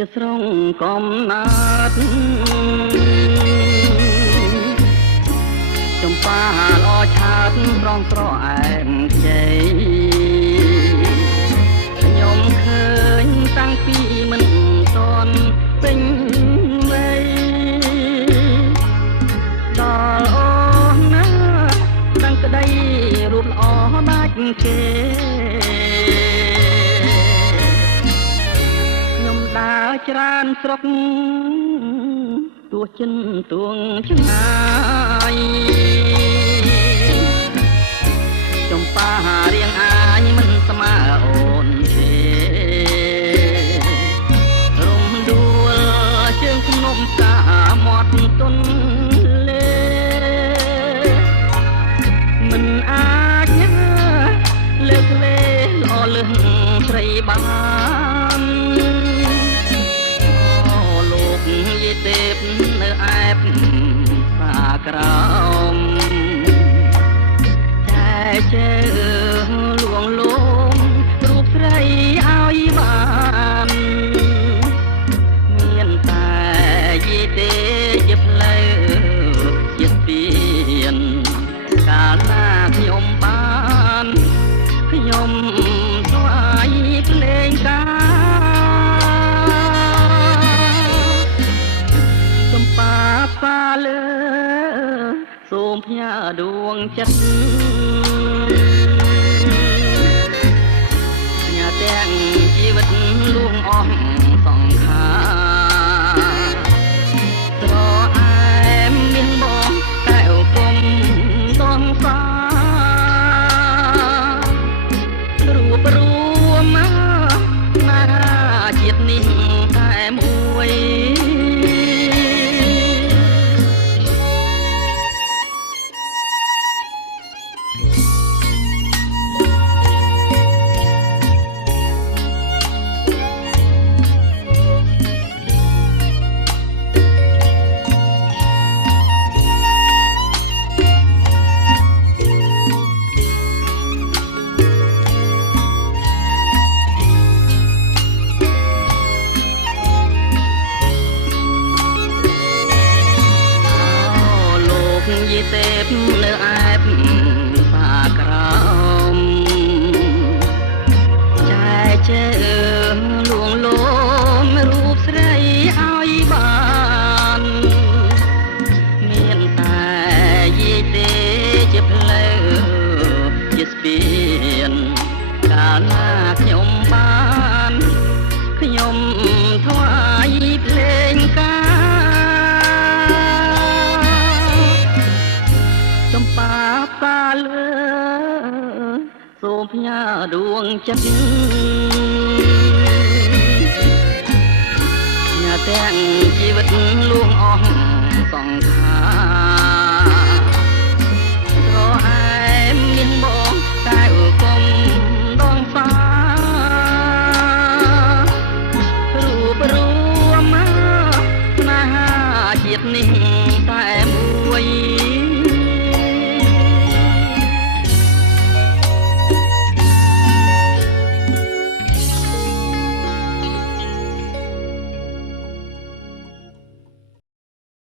ជាស្រងកំណាត់ចំប៉ាល្អឆាតប្រងស្រអែមខ្ចីខ្ញុំឃើញតាំងពីមិនទាន់ពេញវ័យដល់អូនណាតាំងក្តីរូបល្អដាច់គេដើរច្រើនស្រុកទោះចិនទួងឆ្ងាយចំប៉ារៀងអាយមិនស្មើអូនទេរំដួលជើងភ្នំសាមាត់ទុនលេមិនអាចលើកលែល្អលឹងស្រីបានទេពនៅអែបសាក្រោមតែជើលួងលោមរូបស្រីឲ្យបានមានតែយីទេជាផ្លូវជាស្ពានកាលណាខ្ញុំបានខ្ញុំស្វាយភ្លេងកាប៉ាលើសូមផ្ញើដួងចិត្តផ្ញើទាំងជីវិតលួងអស់សង្ខារស្រអែមមានបងតែអូគុំដងសារូបរួមណាជាតិនេះតែមួយយីទេពនៅអែបសាក្រោមចែជើលួងលោមរូបស្រីឲ្យបានមានតែយីទេជាផ្លូវជាស្ពានកាលណាខ្ញុំបានខ្ញុំថ្វាយភ្លេងកាប៉ាលើសូមផ្ញើដួងចិត្តផ្ញើទាំងជីវិតលួងអស់សង្ខា